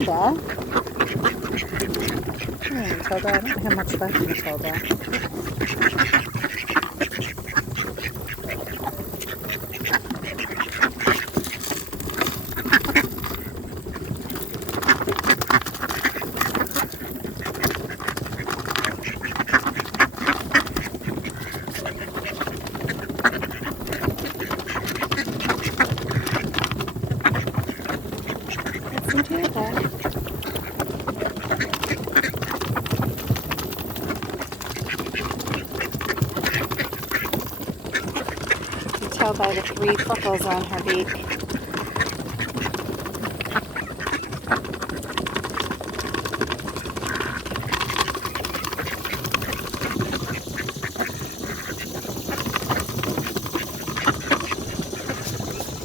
Matilda. Matilda, I don't have much left, Matilda. It's Matilda. You can tell by the 3 freckles on her beak.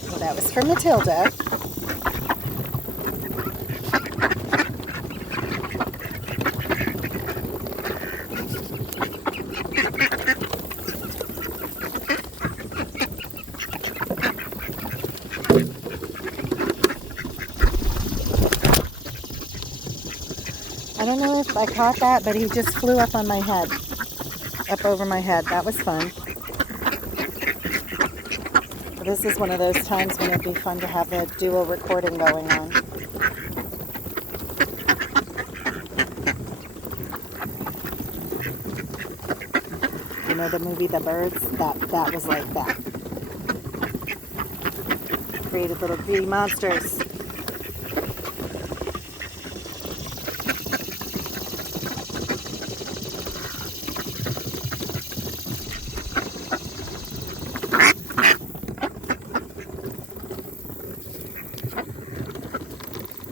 Well, that was for Matilda. I don't know if I caught that, but he just flew up on my head. Up over my head. That was fun. This is one of those times when it'd be fun to have a dual recording going on. You know the movie The Birds? That was like that. Created little beauty monsters.